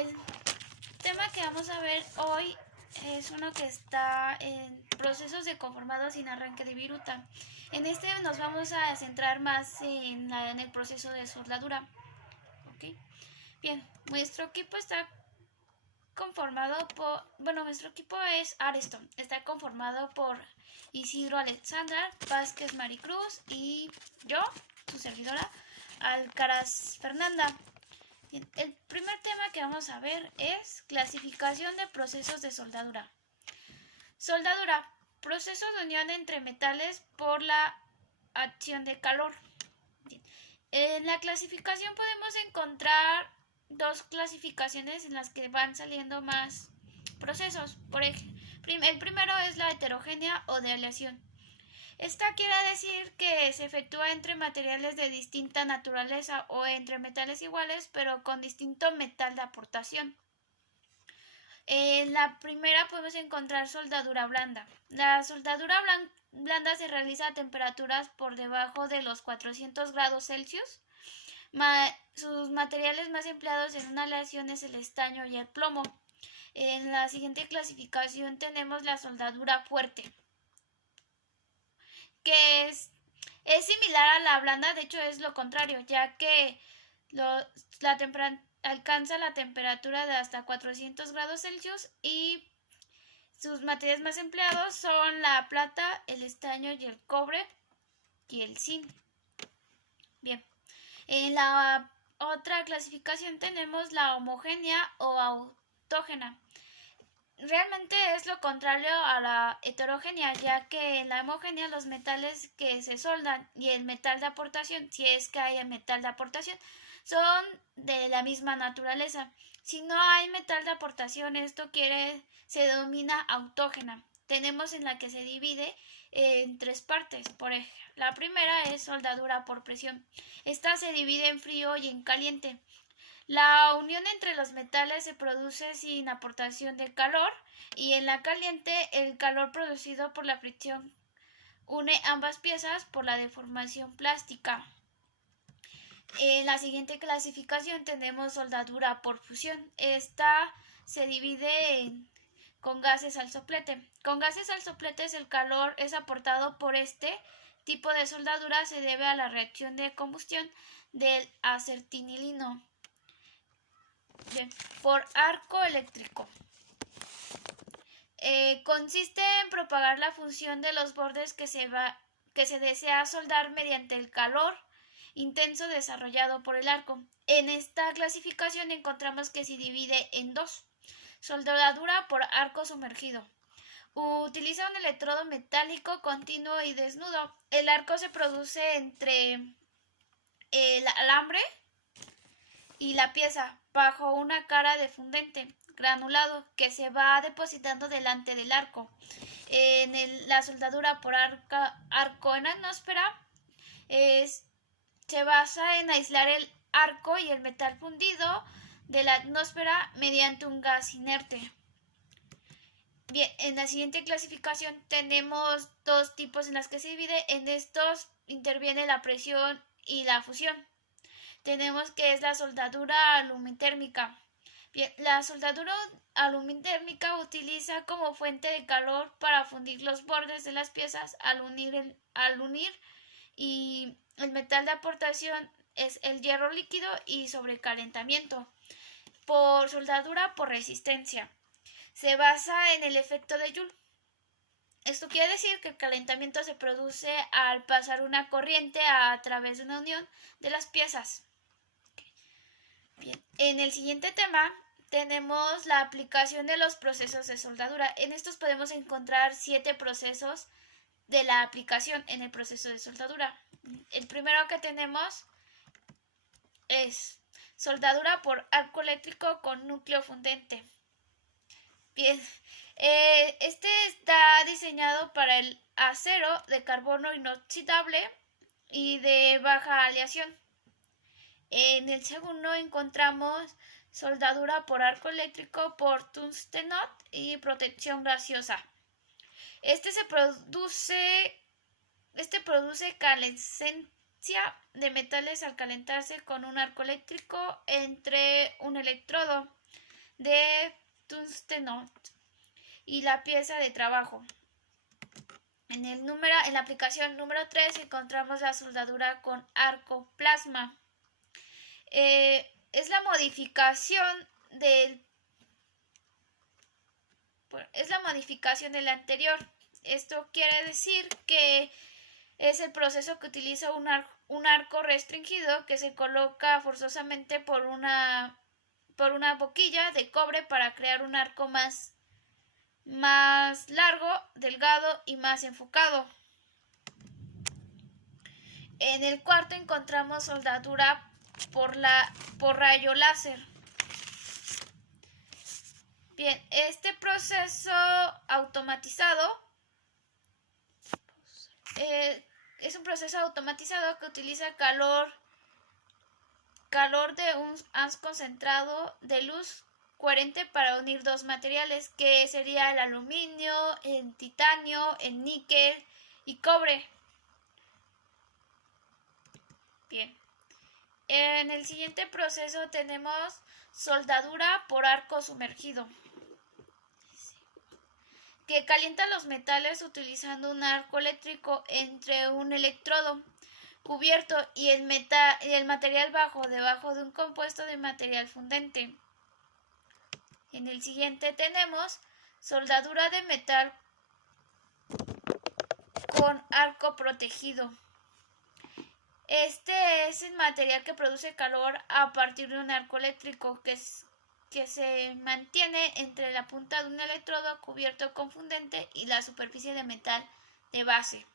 el tema que vamos a ver hoy es uno que está en procesos de conformado sin arranque de viruta. En este nos vamos a centrar más en el proceso de soldadura. ¿Okay? Bien, nuestro equipo está conformado por, nuestro equipo es Areston, está conformado por Isidro Alexandra, Vázquez Maricruz y yo, su servidora, Alcaraz Fernanda. Bien, el primer tema que vamos a ver es clasificación de procesos de soldadura. Soldadura, proceso de unión entre metales por la acción de calor. Bien. En la clasificación podemos encontrar dos clasificaciones en las que van saliendo más procesos. Por ejemplo, el primero es la heterogénea o de aleación. Esta quiere decir que se efectúa entre materiales de distinta naturaleza o entre metales iguales pero con distinto metal de aportación. En la primera podemos encontrar soldadura blanda. La soldadura blanda se realiza a temperaturas por debajo de los 400 grados Celsius. Sus materiales más empleados en una aleación es el estaño y el plomo. En la siguiente clasificación tenemos la soldadura fuerte, que es similar a la blanda, de hecho es lo contrario, ya que alcanza la temperatura de hasta 400 grados Celsius y sus materiales más empleados son la plata, el estaño y el cobre y el zinc. Bien, en la otra clasificación tenemos la homogénea o autógena. Realmente es lo contrario a la heterogénea, ya que en la homogénea los metales que se soldan y el metal de aportación, si es que hay metal de aportación, son de la misma naturaleza. Si no hay metal de aportación, se denomina autógena. Tenemos en la que se divide en tres partes. Por ejemplo, la primera es soldadura por presión. Esta se divide en frío y en caliente. La unión entre los metales se produce sin aportación de calor y en la caliente el calor producido por la fricción une ambas piezas por la deformación plástica. En la siguiente clasificación tenemos soldadura por fusión. Esta se divide con gases al soplete. Con gases al soplete el calor es aportado por este tipo de soldadura se debe a la reacción de combustión del acetilino. Bien, por arco eléctrico. Consiste en propagar la función de los bordes que se desea soldar mediante el calor intenso desarrollado por el arco. En esta clasificación encontramos que se divide en dos. Soldadura por arco sumergido. Utiliza un electrodo metálico continuo y desnudo. El arco se produce entre el alambre y la pieza bajo una cara de fundente granulado que se va depositando delante del arco. La soldadura por arco en atmósfera se basa en aislar el arco y el metal fundido de la atmósfera mediante un gas inerte. Bien, en la siguiente clasificación tenemos dos tipos en las que se divide. En estos interviene la presión y la fusión. Tenemos que es la soldadura alumitérmica. Bien, la soldadura alumitérmica utiliza como fuente de calor para fundir los bordes de las piezas al unir y el metal de aportación es el hierro líquido y sobrecalentamiento. Por soldadura por resistencia. Se basa en el efecto de Joule. Esto quiere decir que el calentamiento se produce al pasar una corriente a través de una unión de las piezas. Bien, en el siguiente tema tenemos la aplicación de los procesos de soldadura. En estos podemos encontrar 7 procesos de la aplicación en el proceso de soldadura. El primero que tenemos es soldadura por arco eléctrico con núcleo fundente. Bien, este está diseñado para el acero de carbono inoxidable y de baja aleación. En el segundo encontramos soldadura por arco eléctrico por tungsteno y protección gaseosa. Este produce calescencia de metales al calentarse con un arco eléctrico entre un electrodo. de tungsteno y la pieza de trabajo. En la aplicación número 3 encontramos la soldadura con arco plasma. Es la modificación del anterior. Esto quiere decir que es el proceso que utiliza un arco restringido que se coloca forzosamente por una boquilla de cobre para crear un arco más largo, delgado y más enfocado. En el cuarto encontramos soldadura por rayo láser. Bien, este proceso automatizado es un proceso automatizado que utiliza calor de un haz concentrado de luz coherente para unir dos materiales, que sería el aluminio, el titanio, el níquel y cobre. Bien. En el siguiente proceso tenemos soldadura por arco sumergido, que calienta los metales utilizando un arco eléctrico entre un electrodo cubierto y el material debajo de un compuesto de material fundente. En el siguiente tenemos soldadura de metal con arco protegido. Este es el material que produce calor a partir de un arco eléctrico que se mantiene entre la punta de un electrodo cubierto con fundente y la superficie de metal de base.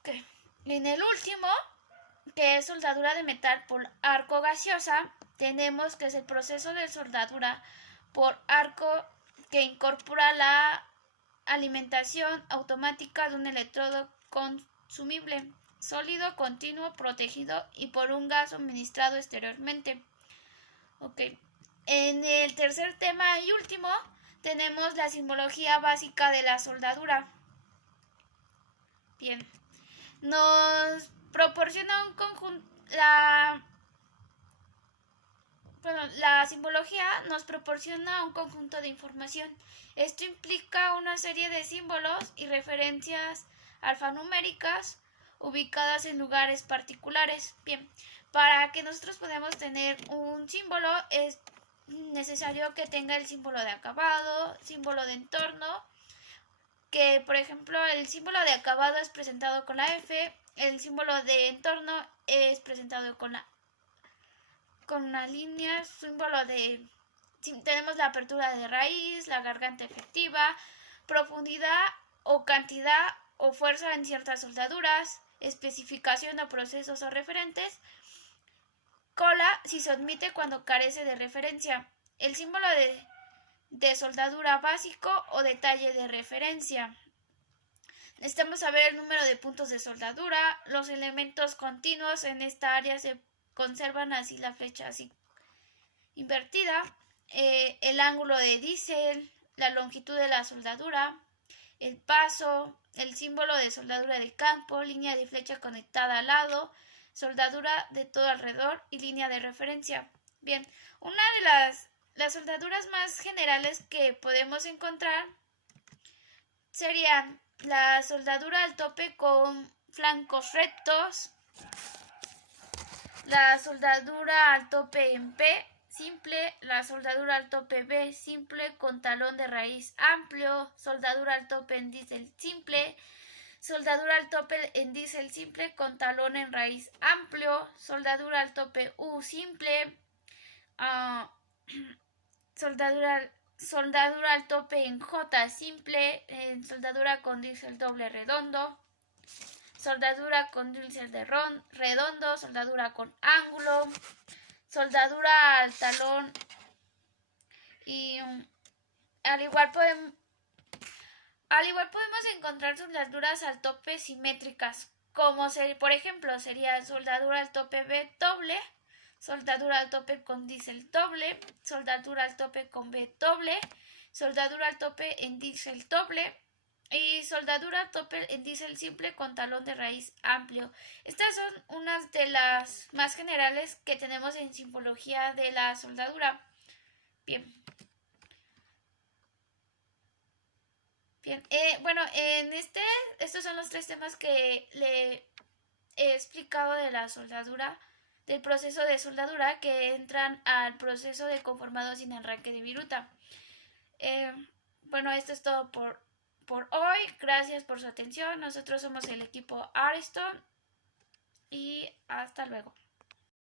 Okay. En el último, que es soldadura de metal por arco gaseosa, tenemos que es el proceso de soldadura por arco que incorpora la alimentación automática de un electrodo consumible, sólido, continuo, protegido y por un gas suministrado exteriormente. Okay. En el tercer tema y último tenemos la simbología básica de la soldadura. Bien, nos proporciona un conjunto, la simbología nos proporciona un conjunto de información. Esto implica una serie de símbolos y referencias alfanuméricas ubicadas en lugares particulares. Bien, para que nosotros podamos tener un símbolo es necesario que tenga el símbolo de acabado, símbolo de entorno, que por ejemplo el símbolo de acabado es presentado con la F, el símbolo de entorno es presentado con una línea, tenemos la apertura de raíz, la garganta efectiva, profundidad o cantidad o fuerza en ciertas soldaduras, especificación o procesos o referentes, cola si se omite cuando carece de referencia, el símbolo de soldadura básico o detalle de referencia. Necesitamos saber el número de puntos de soldadura, los elementos continuos en esta área se conservan así la flecha así invertida, el ángulo de diésel, la longitud de la soldadura, el paso, el símbolo de soldadura de campo, línea de flecha conectada al lado, soldadura de todo alrededor y línea de referencia. Bien, una de las soldaduras más generales que podemos encontrar serían la soldadura al tope con flancos rectos, la soldadura al tope en P simple, la soldadura al tope B simple con talón de raíz amplio, soldadura al tope en diésel simple, soldadura al tope en diésel simple con talón en raíz amplio, soldadura al tope U simple, soldadura al tope en J simple, soldadura con diésel doble redondo, soldadura con diésel redondo, soldadura con ángulo, soldadura al talón y al igual podemos encontrar soldaduras al tope simétricas, como por ejemplo sería soldadura al tope B doble, soldadura al tope con diésel doble, soldadura al tope con B doble, soldadura al tope en diésel doble, y soldadura topper en diésel simple con talón de raíz amplio. Estas son unas de las más generales que tenemos en simbología de la soldadura. Bien. Bien, bueno, estos son los 3 temas que le he explicado de la soldadura, del proceso de soldadura que entran al proceso de conformado sin arranque de viruta. Bueno, esto es todo por hoy. Gracias por su atención. Nosotros somos el equipo Ariston y hasta luego.